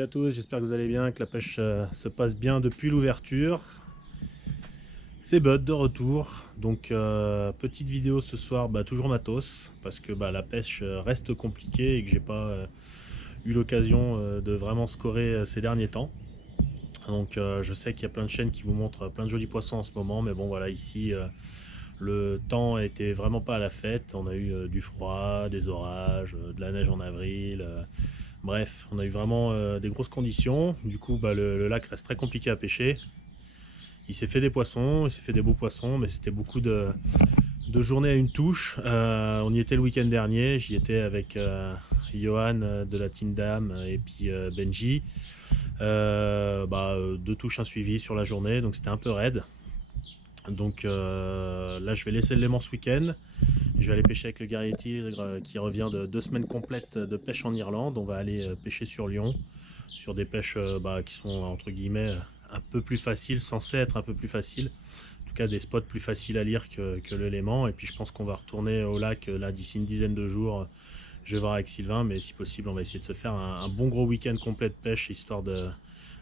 Salut à tous, j'espère que vous allez bien, que la pêche se passe bien depuis l'ouverture. C'est Bud de retour, donc petite vidéo ce soir, toujours matos, parce que la pêche reste compliquée et que j'ai pas eu l'occasion de vraiment scorer ces derniers temps. Donc je sais qu'il y a plein de chaînes qui vous montrent plein de jolis poissons en ce moment, mais bon voilà, ici le temps était vraiment pas à la fête. On a eu du froid, des orages, de la neige en avril. Bref, on a eu vraiment des grosses conditions. Du coup, le lac reste très compliqué à pêcher. Il s'est fait des poissons, il s'est fait des beaux poissons, mais c'était beaucoup de journées à une touche. On y était le week-end dernier. J'y étais avec Johan de la Team Dame et puis Benji. Deux touches insuivies sur la journée, donc c'était un peu raide. Donc là, je vais laisser le Léman ce week-end. Je vais aller pêcher avec le Guerrier Tigre qui revient de 2 semaines complètes de pêche en Irlande. On va aller pêcher sur Lyon, sur des pêches qui sont entre guillemets un peu plus faciles, censées être un peu plus faciles. En tout cas des spots plus faciles à lire que le Léman. Et puis je pense qu'on va retourner au lac là d'ici une dizaine de jours. Je vais voir avec Sylvain, mais si possible on va essayer de se faire un bon gros week-end complet de pêche, histoire de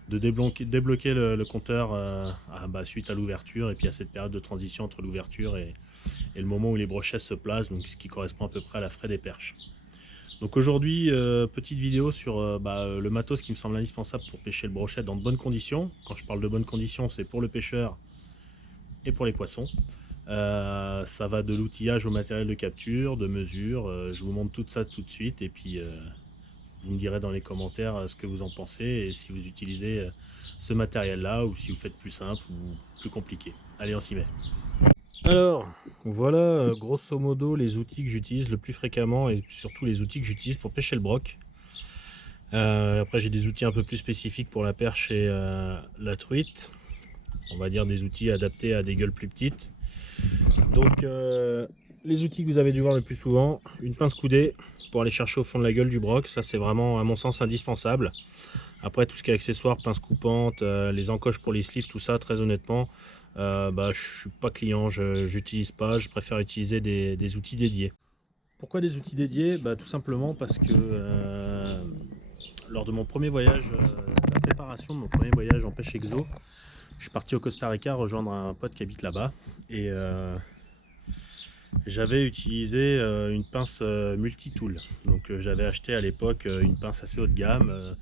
débloquer le compteur suite à l'ouverture et puis à cette période de transition entre l'ouverture et le moment où les brochets se placent, donc ce qui correspond à peu près à la fraie des perches. Donc aujourd'hui, petite vidéo sur le matos qui me semble indispensable pour pêcher le brochet dans de bonnes conditions. Quand je parle de bonnes conditions, c'est pour le pêcheur et pour les poissons. Ça va de l'outillage au matériel de capture, de mesure. Je vous montre tout ça tout de suite et puis vous me direz dans les commentaires ce que vous en pensez et si vous utilisez ce matériel là ou si vous faites plus simple ou plus compliqué. Allez, on s'y met. Alors voilà grosso modo les outils que j'utilise le plus fréquemment et surtout les outils que j'utilise pour pêcher le broc. Après j'ai des outils un peu plus spécifiques pour la perche et la truite. On va dire des outils adaptés à des gueules plus petites. Donc les outils que vous avez dû voir le plus souvent, une pince coudée pour aller chercher au fond de la gueule du broc, ça c'est vraiment à mon sens indispensable. Après tout ce qui est accessoires, pince coupante, les encoches pour les sleeves, tout ça, très honnêtement, je suis pas client, j'utilise pas, je préfère utiliser des outils dédiés. Pourquoi des outils dédiés? Tout simplement parce que lors de mon premier voyage, la préparation de mon premier voyage en pêche exo, je suis parti au Costa Rica rejoindre un pote qui habite là-bas et j'avais utilisé une pince multi-tool. Donc j'avais acheté à l'époque une pince assez haut de gamme,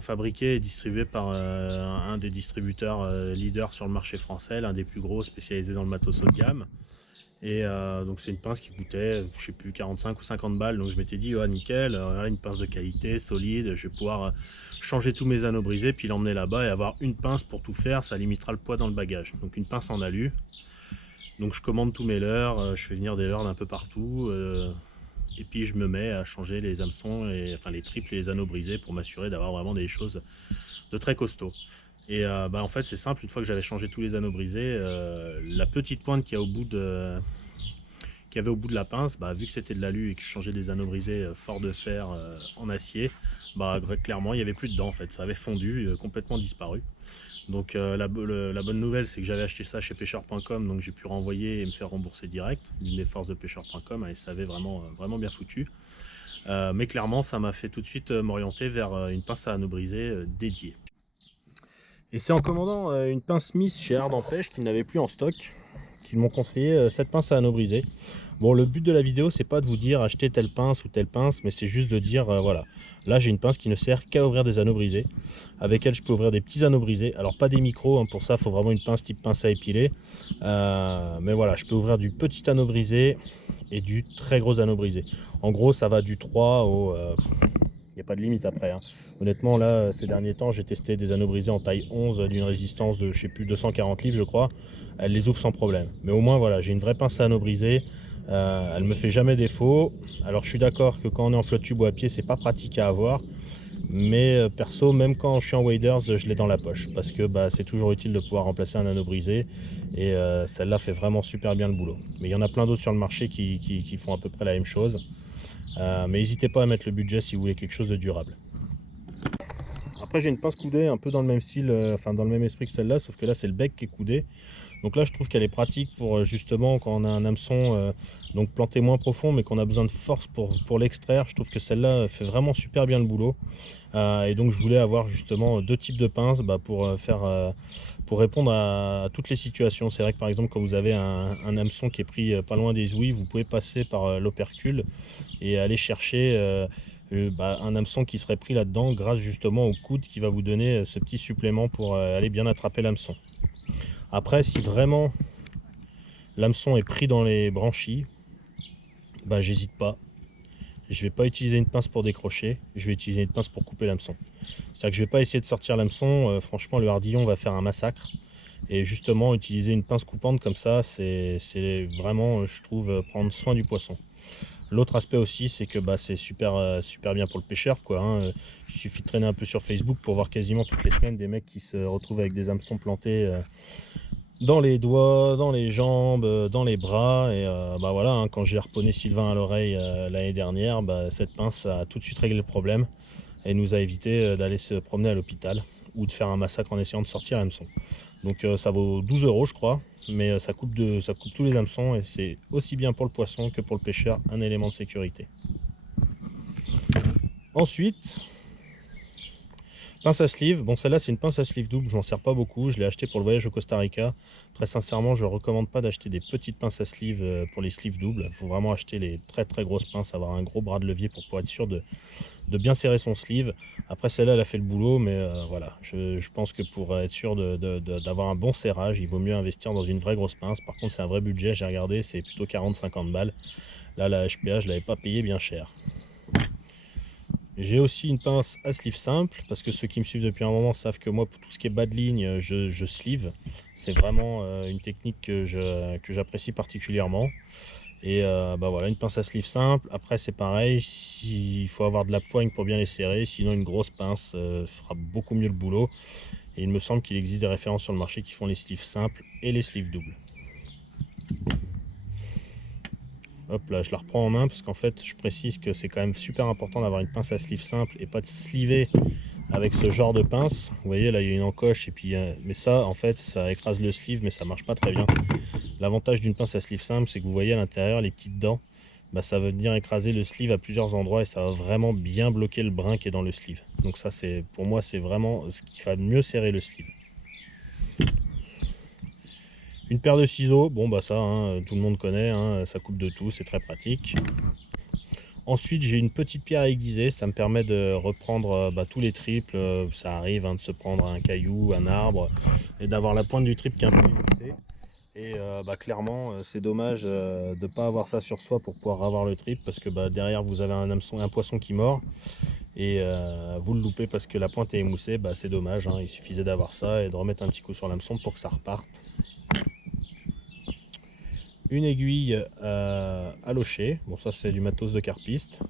fabriquée et distribuée par un des distributeurs leaders sur le marché français, l'un des plus gros spécialisés dans le matos haut de gamme. Et donc c'est une pince qui coûtait, je sais plus, 45 ou 50 balles. Donc je m'étais dit, oh, nickel, une pince de qualité, solide, je vais pouvoir changer tous mes anneaux brisés, puis l'emmener là-bas et avoir une pince pour tout faire, ça limitera le poids dans le bagage. Donc une pince en alu. Donc je commande tous mes leurres, je fais venir des leurres d'un peu partout, et puis je me mets à changer les hameçons, les triples et les anneaux brisés pour m'assurer d'avoir vraiment des choses de très costaud. Et en fait c'est simple, une fois que j'avais changé tous les anneaux brisés, la petite pointe qu'il y a au bout de la pince, vu que c'était de l'alu et que je changeais des anneaux brisés fort de fer en acier, clairement il n'y avait plus de dents en fait, ça avait fondu, complètement disparu. Donc la bonne nouvelle c'est que j'avais acheté ça chez pêcheur.com, donc j'ai pu renvoyer et me faire rembourser direct, l'une des forces de pêcheur.com, et ça avait vraiment bien foutu. Mais clairement ça m'a fait tout de suite m'orienter vers une pince à anneaux brisés dédiée. Et c'est en commandant une pince Smith chez Ardent Pêche qu'ils n'avaient plus en stock qu'ils m'ont conseillé cette pince à anneaux brisés. Bon, le but de la vidéo c'est pas de vous dire acheter telle pince ou telle pince, mais c'est juste de dire voilà, là j'ai une pince qui ne sert qu'à ouvrir des anneaux brisés. Avec elle je peux ouvrir des petits anneaux brisés, alors pas des micros, hein, pour ça il faut vraiment une pince type pince à épiler, mais voilà, je peux ouvrir du petit anneau brisé et du très gros anneau brisé. En gros ça va du 3 au... il n'y a pas de limite après, hein. Honnêtement là ces derniers temps j'ai testé des anneaux brisés en taille 11 d'une résistance de je sais plus 240 livres je crois. Elle les ouvre sans problème, mais au moins voilà, j'ai une vraie pince à anneaux brisés, elle me fait jamais défaut. Alors je suis d'accord que quand on est en flotte tube ou à pied c'est pas pratique à avoir, mais perso même quand je suis en waders je l'ai dans la poche parce que c'est toujours utile de pouvoir remplacer un anneau brisé, et celle-là fait vraiment super bien le boulot. Mais il y en a plein d'autres sur le marché qui font à peu près la même chose. Mais n'hésitez pas à mettre le budget si vous voulez quelque chose de durable. Après j'ai une pince coudée un peu dans le même style, enfin dans le même esprit que celle-là, sauf que là c'est le bec qui est coudé. Donc là je trouve qu'elle est pratique pour justement quand on a un hameçon donc planté moins profond mais qu'on a besoin de force pour l'extraire. Je trouve que celle-là fait vraiment super bien le boulot. Et donc je voulais avoir justement deux types de pinces pour répondre à toutes les situations. C'est vrai que par exemple quand vous avez un hameçon qui est pris pas loin des ouïes, vous pouvez passer par l'opercule et aller chercher un hameçon qui serait pris là-dedans grâce justement au coude qui va vous donner ce petit supplément pour aller bien attraper l'hameçon. Après, si vraiment l'hameçon est pris dans les branchies, j'hésite pas. Je vais pas utiliser une pince pour décrocher, je vais utiliser une pince pour couper l'hameçon. C'est-à-dire que je vais pas essayer de sortir l'hameçon, franchement le hardillon va faire un massacre. Et justement utiliser une pince coupante comme ça, c'est vraiment, je trouve, prendre soin du poisson. L'autre aspect aussi, c'est que c'est super bien pour le pêcheur, quoi, hein. Il suffit de traîner un peu sur Facebook pour voir quasiment toutes les semaines des mecs qui se retrouvent avec des hameçons plantés dans les doigts, dans les jambes, dans les bras. Et voilà, hein, quand j'ai harponné Sylvain à l'oreille l'année dernière, cette pince a tout de suite réglé le problème et nous a évité d'aller se promener à l'hôpital ou de faire un massacre en essayant de sortir l'hameçon. Donc ça vaut 12 € je crois, mais ça coupe tous les hameçons et c'est aussi bien pour le poisson que pour le pêcheur, un élément de sécurité. Ensuite, pince à sleeve. Bon, celle-là c'est une pince à sleeve double, je m'en sers pas beaucoup, je l'ai acheté pour le voyage au Costa Rica. Très sincèrement, je ne recommande pas d'acheter des petites pinces à sleeve pour les sleeves doubles. Il faut vraiment acheter les très grosses pinces, avoir un gros bras de levier pour pouvoir être sûr de bien serrer son sleeve. Après celle-là elle a fait le boulot, mais voilà, je pense que pour être sûr d'avoir un bon serrage, il vaut mieux investir dans une vraie grosse pince. Par contre c'est un vrai budget, j'ai regardé, c'est plutôt 40-50 balles. Là la HPA je l'avais pas payé bien cher. J'ai aussi une pince à sleeve simple, parce que ceux qui me suivent depuis un moment savent que moi, pour tout ce qui est bas de ligne, je sleeve. C'est vraiment une technique que j'apprécie particulièrement. Et voilà, une pince à sleeve simple. Après, c'est pareil, il faut avoir de la poigne pour bien les serrer, sinon une grosse pince fera beaucoup mieux le boulot. Et il me semble qu'il existe des références sur le marché qui font les sleeves simples et les sleeves doubles. Hop là, je la reprends en main parce qu'en fait, je précise que c'est quand même super important d'avoir une pince à sleeve simple et pas de sleever avec ce genre de pince. Vous voyez, là, il y a une encoche et puis, mais ça, en fait, ça écrase le sleeve, mais ça marche pas très bien. L'avantage d'une pince à sleeve simple, c'est que vous voyez à l'intérieur les petites dents. Ça va venir écraser le sleeve à plusieurs endroits et ça va vraiment bien bloquer le brin qui est dans le sleeve. Donc ça, pour moi, c'est vraiment ce qui va mieux serrer le sleeve. Une paire de ciseaux, bon ça hein, tout le monde connaît, hein, ça coupe de tout, c'est très pratique. Ensuite j'ai une petite pierre aiguisée, ça me permet de reprendre tous les triples, ça arrive hein, de se prendre un caillou, un arbre, et d'avoir la pointe du triple qui est un peu émoussée. Et clairement c'est dommage de ne pas avoir ça sur soi pour pouvoir avoir le triple, parce que derrière vous avez un poisson qui mord, et vous le loupez parce que la pointe est émoussée, c'est dommage, hein, il suffisait d'avoir ça et de remettre un petit coup sur l'hameçon pour que ça reparte. Une aiguille à locher, bon ça c'est du matos de carpiste,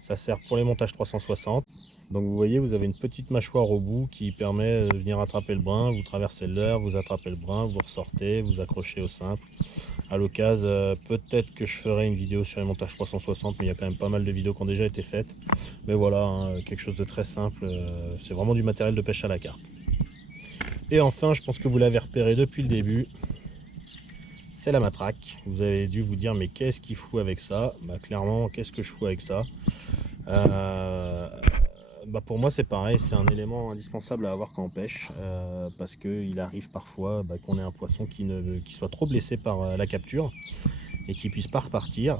ça sert pour les montages 360. Donc vous voyez, vous avez une petite mâchoire au bout qui permet de venir attraper le brin, vous traversez le leurre, vous attrapez le brin, vous ressortez, vous accrochez au simple. À l'occasion, peut-être que je ferai une vidéo sur les montages 360, mais il y a quand même pas mal de vidéos qui ont déjà été faites. Mais voilà, hein, quelque chose de très simple, c'est vraiment du matériel de pêche à la carpe. Et enfin, je pense que vous l'avez repéré depuis le début, c'est la matraque. Vous avez dû vous dire mais qu'est-ce qu'il fout avec ça? Clairement, qu'est-ce que je fous avec ça? Pour moi c'est pareil, c'est un élément indispensable à avoir quand on pêche, parce qu'il arrive parfois qu'on ait un poisson qui soit trop blessé par la capture et qui puisse pas repartir.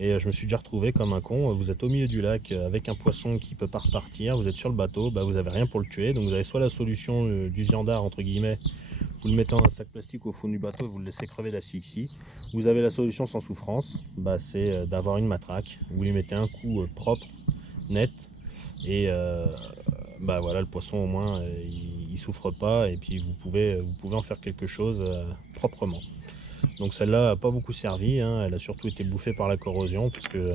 Et je me suis déjà retrouvé comme un con, vous êtes au milieu du lac avec un poisson qui peut pas repartir, vous êtes sur le bateau, vous avez rien pour le tuer, donc vous avez soit la solution du viandard entre guillemets, vous le mettez dans un sac plastique au fond du bateau et vous le laissez crever d'asphyxie. Vous avez la solution sans souffrance, c'est d'avoir une matraque, vous lui mettez un coup propre, net, et voilà, le poisson au moins il souffre pas, et puis vous pouvez en faire quelque chose proprement. Donc celle-là n'a pas beaucoup servi, hein. Elle a surtout été bouffée par la corrosion, parce que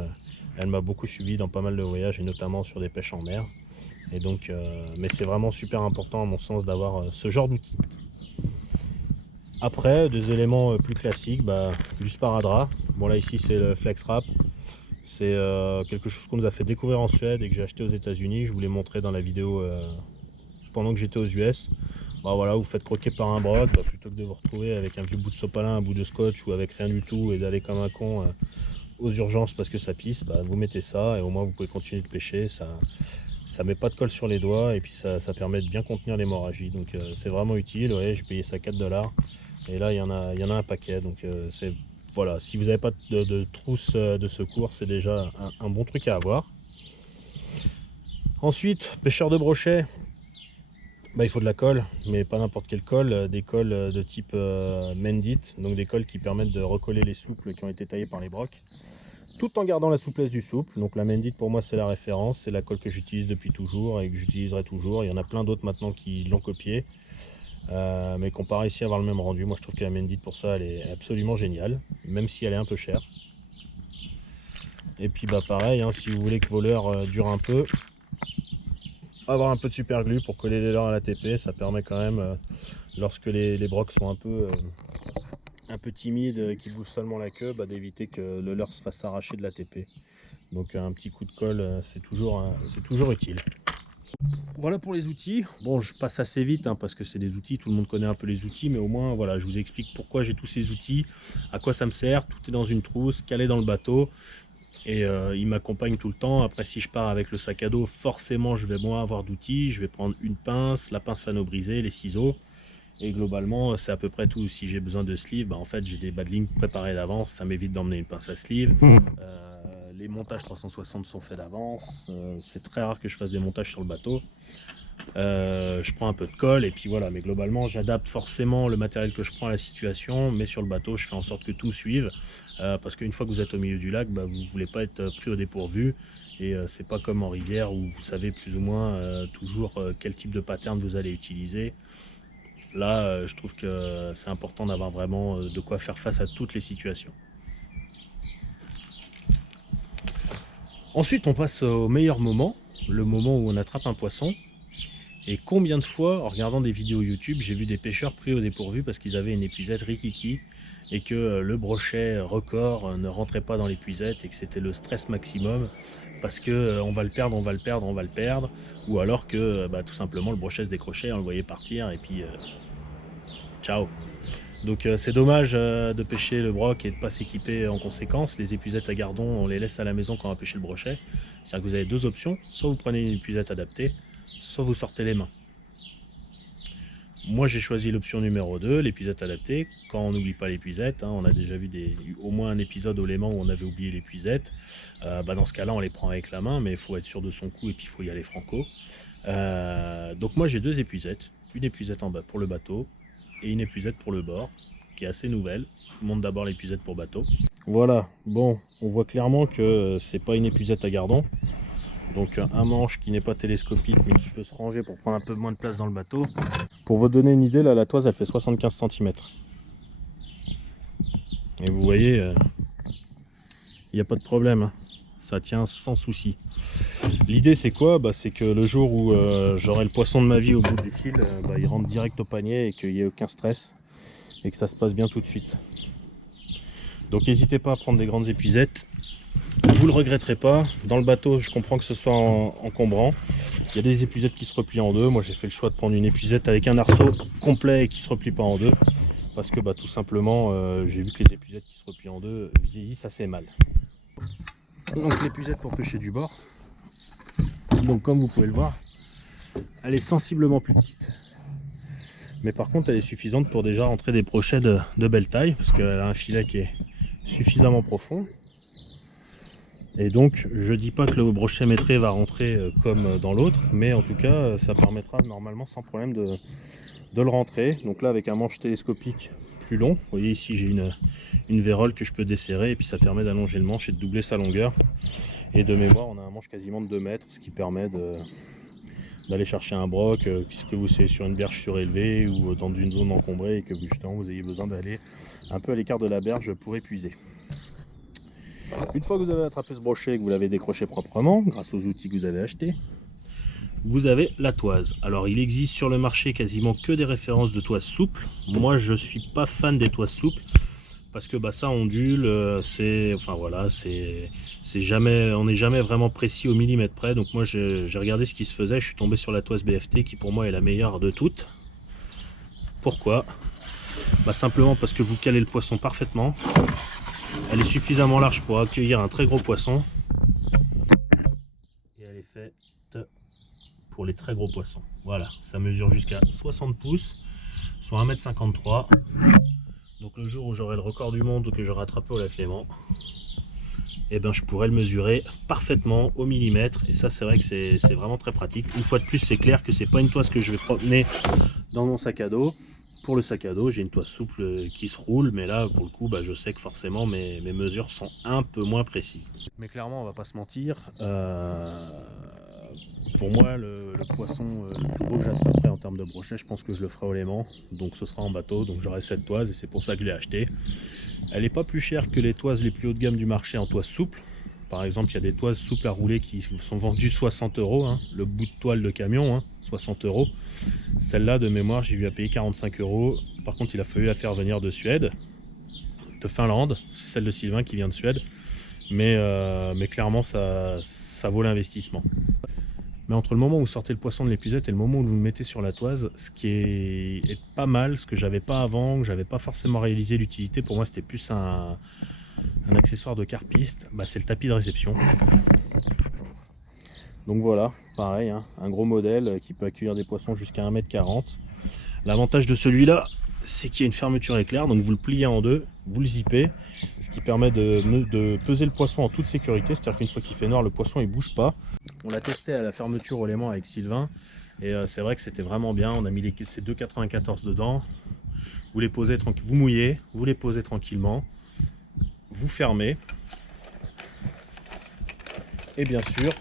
elle m'a beaucoup suivi dans pas mal de voyages et notamment sur des pêches en mer. Et donc, mais c'est vraiment super important à mon sens d'avoir ce genre d'outil. Après, des éléments plus classiques, du sparadrap. Bon là ici c'est le Flex Wrap. C'est quelque chose qu'on nous a fait découvrir en Suède et que j'ai acheté aux États-Unis. Je vous l'ai montré dans la vidéo pendant que j'étais aux US. Bah voilà, vous faites croquer par un broc, bah, plutôt que de vous retrouver avec un vieux bout de sopalin, un bout de scotch ou avec rien du tout et d'aller comme un con aux urgences parce que ça pisse, bah, vous mettez ça et au moins vous pouvez continuer de pêcher. Ça met pas de colle sur les doigts et puis ça permet de bien contenir l'hémorragie. Donc c'est vraiment utile. Ouais, j'ai payé ça 4 $ et là il y en a un paquet. Donc c'est voilà, si vous n'avez pas de trousse de secours, c'est déjà un bon truc à avoir. Ensuite, pêcheur de brochet. Bah, il faut de la colle, mais pas n'importe quelle colle, des colles de type Mendit, donc des colles qui permettent de recoller les souples qui ont été taillés par les brocs, tout en gardant la souplesse du souple. Donc la Mendit pour moi c'est la référence, c'est la colle que j'utilise depuis toujours et que j'utiliserai toujours. Il y en a plein d'autres maintenant qui l'ont copié, mais qui n'ont pas réussi à avoir le même rendu. Moi je trouve que la Mendit pour ça elle est absolument géniale, même si elle est un peu chère. Et puis bah pareil, hein, si vous voulez que vos leurres durent un peu, avoir un peu de super glue pour coller les leurres à la TP, ça permet quand même, lorsque les brocs sont un peu timides, qui bougent seulement la queue, bah, d'éviter que le leurre se fasse arracher de la TP. Donc un petit coup de colle, c'est toujours utile. Voilà pour les outils. Bon, je passe assez vite hein, parce que c'est des outils, tout le monde connaît un peu les outils, mais au moins voilà, je vous explique pourquoi j'ai tous ces outils, à quoi ça me sert. Tout est dans une trousse, calé dans le bateau. Et il m'accompagne tout le temps. Après, si je pars avec le sac à dos, forcément je vais moins avoir d'outils. Je vais prendre une pince, la pince à briser, les ciseaux, et globalement c'est à peu près tout. Si j'ai besoin de sleeve, bah, en fait j'ai des bas de ligne préparés d'avance, ça m'évite d'emmener une pince à sleeve. Les montages 360 sont faits d'avance, c'est très rare que je fasse des montages sur le bateau. Je prends un peu de colle et puis voilà, mais globalement j'adapte forcément le matériel que je prends à la situation, mais sur le bateau je fais en sorte que tout suive, parce qu'une fois que vous êtes au milieu du lac, bah, vous ne voulez pas être pris au dépourvu, et c'est pas comme en rivière où vous savez plus ou moins toujours quel type de pattern vous allez utiliser. Là je trouve que c'est important d'avoir vraiment de quoi faire face à toutes les situations. Ensuite on passe au meilleur moment, le moment où on attrape un poisson. Et combien de fois, en regardant des vidéos YouTube, j'ai vu des pêcheurs pris au dépourvu parce qu'ils avaient une épuisette rikiki et que le brochet record ne rentrait pas dans l'épuisette et que c'était le stress maximum parce que on va le perdre, on va le perdre, on va le perdre, ou alors que bah, tout simplement le brochet se décrochait, on le voyait partir et puis ciao. Donc c'est dommage de pêcher le broc et de ne pas s'équiper en conséquence. Les épuisettes à gardon, on les laisse à la maison quand on va pêcher le brochet. C'est-à-dire que vous avez deux options, soit vous prenez une épuisette adaptée, soit vous sortez les mains. Moi j'ai choisi l'option numéro 2, l'épuisette adaptée. Quand on n'oublie pas l'épuisette, hein, on a déjà vu au moins un épisode au Léman où on avait oublié l'épuisette. Bah dans ce cas là on les prend avec la main, mais il faut être sûr de son coup et puis il faut y aller franco. Donc moi j'ai deux épuisettes, une épuisette en bas pour le bateau et une épuisette pour le bord, qui est assez nouvelle. Je vous montre d'abord l'épuisette pour bateau. Voilà, bon, on voit clairement que c'est pas une épuisette à gardon. Donc un manche qui n'est pas télescopique mais qui peut se ranger pour prendre un peu moins de place dans le bateau. Pour vous donner une idée, là la toise elle fait 75 cm. Et vous voyez, il n'y a pas de problème, hein. Ça tient sans souci. L'idée c'est quoi? Bah, c'est que le jour où j'aurai le poisson de ma vie au bout du fil, bah, il rentre direct au panier et qu'il n'y ait aucun stress et que ça se passe bien tout de suite. Donc n'hésitez pas à prendre des grandes épuisettes. Vous le regretterez pas. Dans le bateau, je comprends que ce soit encombrant. Il y a des épuisettes qui se replient en deux. Moi, j'ai fait le choix de prendre une épuisette avec un arceau complet et qui se replie pas en deux. Parce que bah, tout simplement, j'ai vu que les épuisettes qui se replient en deux vieillissent assez mal. Donc l'épuisette pour pêcher du bord. Donc comme vous pouvez le voir, elle est sensiblement plus petite. Mais par contre, elle est suffisante pour déjà rentrer des brochets de belle taille. Parce qu'elle a un filet qui est suffisamment profond. Et donc je dis pas que le brochet mètré va rentrer comme dans l'autre, mais en tout cas ça permettra normalement sans problème de le rentrer. Donc là avec un manche télescopique plus long, vous voyez ici j'ai une vérole que je peux desserrer et puis ça permet d'allonger le manche et de doubler sa longueur. Et de mémoire on a un manche quasiment de 2 mètres, ce qui permet d'aller chercher un broc, que vous soyez sur une berge surélevée ou dans une zone encombrée et que justement vous ayez besoin d'aller un peu à l'écart de la berge pour épuiser. Une fois que vous avez attrapé ce brochet et que vous l'avez décroché proprement, grâce aux outils que vous avez achetés, vous avez la toise. Alors il existe sur le marché quasiment que des références de toise souple. Moi je suis pas fan des toises souples parce que bah, ça ondule, enfin voilà, c'est jamais, on n'est jamais vraiment précis au millimètre près. Donc moi j'ai regardé ce qui se faisait, je suis tombé sur la toise BFT qui pour moi est la meilleure de toutes. Pourquoi? Bah, simplement parce que vous calez le poisson parfaitement. Elle est suffisamment large pour accueillir un très gros poisson. Et elle est faite pour les très gros poissons. Voilà, ça mesure jusqu'à 60 pouces, soit 1,53 m. Donc le jour où j'aurai le record du monde que j'aurai attrapé au lac Léman, et ben je pourrais le mesurer parfaitement au millimètre. Et ça c'est vrai que c'est vraiment très pratique. Une fois de plus, c'est clair que c'est pas une toise que je vais promener dans mon sac à dos. Pour le sac à dos, j'ai une toise souple qui se roule, mais là pour le coup bah, je sais que forcément mes mesures sont un peu moins précises. Mais clairement on va pas se mentir, pour moi le poisson le plus gros que j'attraperai en termes de brochet, je pense que je le ferai au Léman, donc ce sera en bateau, donc j'aurai cette toise et c'est pour ça que je l'ai acheté. Elle n'est pas plus chère que les toises les plus haut de gamme du marché en toise souple. Par exemple, il y a des toises souples à rouler qui sont vendues 60 €, hein, le bout de toile de camion, hein, 60 €. Celle-là, de mémoire, j'ai vu à payer 45 €. Par contre, il a fallu la faire venir de Suède, de Finlande. C'est celle de Sylvain qui vient de Suède. Mais clairement, ça vaut l'investissement. Mais entre le moment où vous sortez le poisson de l'épuisette et le moment où vous le mettez sur la toise, ce qui est pas mal, ce que j'avais pas avant, que j'avais pas forcément réalisé l'utilité, pour moi c'était plus un accessoire de carpiste, bah, c'est le tapis de réception. Donc voilà, pareil, hein, un gros modèle qui peut accueillir des poissons jusqu'à 1,40 m. L'avantage de celui-là, c'est qu'il y a une fermeture éclair, donc vous le pliez en deux, vous le zippez, ce qui permet de peser le poisson en toute sécurité, c'est-à-dire qu'une fois qu'il fait noir, le poisson il bouge pas. On l'a testé à la fermeture au Léman avec Sylvain, et c'est vrai que c'était vraiment bien. On a mis ces 2,94 dedans, vous les posez tranquillement, vous mouillez, vous les posez tranquillement, vous fermez, et bien sûr,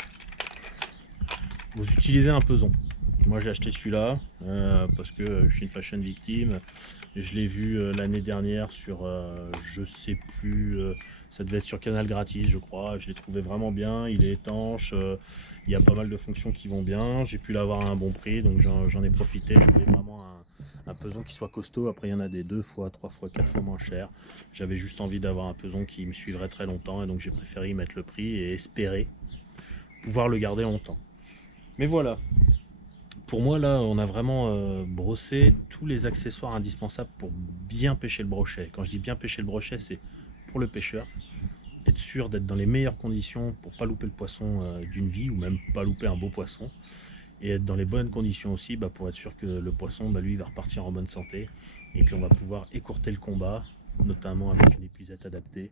vous utilisez un peson. Moi j'ai acheté celui-là parce que je suis une fashion victime. Je l'ai vu l'année dernière sur, je sais plus, ça devait être sur Canal Gratis je crois. Je l'ai trouvé vraiment bien, il est étanche, il y a pas mal de fonctions qui vont bien. J'ai pu l'avoir à un bon prix, donc j'en ai profité. Je voulais vraiment un peson qui soit costaud. Après il y en a des 2 fois, 3 fois, 4 fois moins cher. J'avais juste envie d'avoir un peson qui me suivrait très longtemps, et donc j'ai préféré y mettre le prix et espérer pouvoir le garder longtemps. Mais voilà, pour moi là on a vraiment brossé tous les accessoires indispensables pour bien pêcher le brochet. Quand je dis bien pêcher le brochet, c'est pour le pêcheur, être sûr d'être dans les meilleures conditions pour pas louper le poisson d'une vie, ou même pas louper un beau poisson, et être dans les bonnes conditions aussi pour être sûr que le poisson lui va repartir en bonne santé, et qu'on va pouvoir écourter le combat, notamment avec une épuisette adaptée,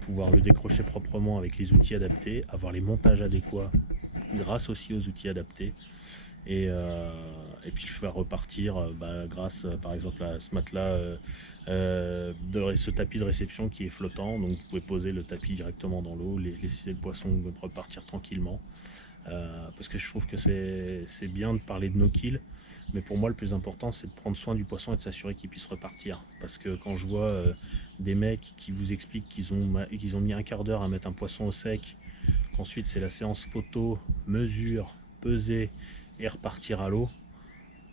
pouvoir le décrocher proprement avec les outils adaptés, avoir les montages adéquats grâce aussi aux outils adaptés, et puis le faire repartir grâce par exemple à ce matelas, ce tapis de réception qui est flottant, donc vous pouvez poser le tapis directement dans l'eau, laisser le poisson repartir tranquillement, parce que je trouve que c'est bien de parler de no-kill, mais pour moi le plus important c'est de prendre soin du poisson et de s'assurer qu'il puisse repartir. Parce que quand je vois des mecs qui vous expliquent qu'ils ont mis un quart d'heure à mettre un poisson au sec, qu'ensuite c'est la séance photo, mesure, peser et repartir à l'eau,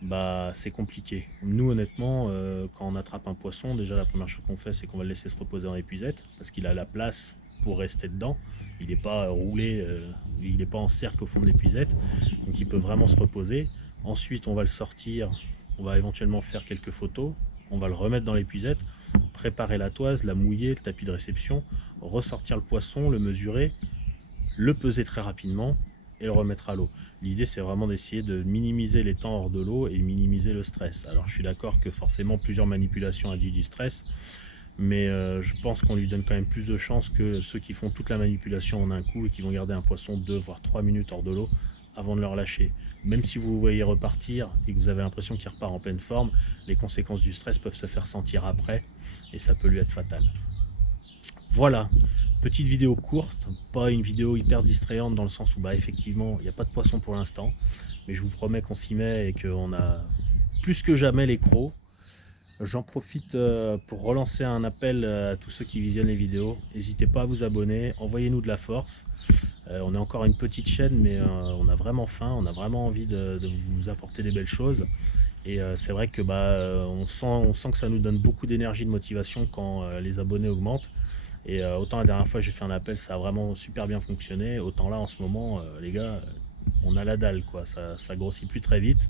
bah c'est compliqué. Nous honnêtement, quand on attrape un poisson, déjà la première chose qu'on fait c'est qu'on va le laisser se reposer dans l'épuisette, parce qu'il a la place pour rester dedans. Il n'est pas roulé, il n'est pas en cercle au fond de l'épuisette, donc il peut vraiment se reposer. Ensuite on va le sortir, on va éventuellement faire quelques photos, on va le remettre dans l'épuisette, préparer la toise, la mouiller, le tapis de réception, ressortir le poisson, le mesurer, le peser très rapidement et le remettre à l'eau. L'idée c'est vraiment d'essayer de minimiser les temps hors de l'eau et minimiser le stress. Alors je suis d'accord que forcément plusieurs manipulations induisent du stress, mais je pense qu'on lui donne quand même plus de chance que ceux qui font toute la manipulation en un coup et qui vont garder un poisson 2 voire 3 minutes hors de l'eau avant de le relâcher. Même si vous voyez repartir et que vous avez l'impression qu'il repart en pleine forme, les conséquences du stress peuvent se faire sentir après, et ça peut lui être fatal. Voilà, petite vidéo courte, pas une vidéo hyper distrayante dans le sens où effectivement il n'y a pas de poisson pour l'instant, mais je vous promets qu'on s'y met et qu'on a plus que jamais les crocs. J'en profite pour relancer un appel à tous ceux qui visionnent les vidéos. N'hésitez pas à vous abonner, envoyez-nous de la force. On est encore une petite chaîne, mais on a vraiment faim, on a vraiment envie de vous apporter des belles choses. Et c'est vrai que on sent que ça nous donne beaucoup d'énergie, de motivation quand les abonnés augmentent. Et autant la dernière fois j'ai fait un appel, ça a vraiment super bien fonctionné. Autant là en ce moment, les gars, on a la dalle quoi. Ça grossit plus très vite.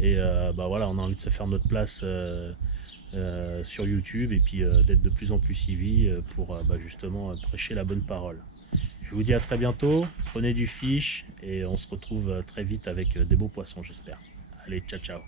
Et voilà, on a envie de se faire notre place sur YouTube et puis d'être de plus en plus suivi pour justement prêcher la bonne parole. Je vous dis à très bientôt, prenez du fish et on se retrouve très vite avec des beaux poissons j'espère. Allez, ciao ciao.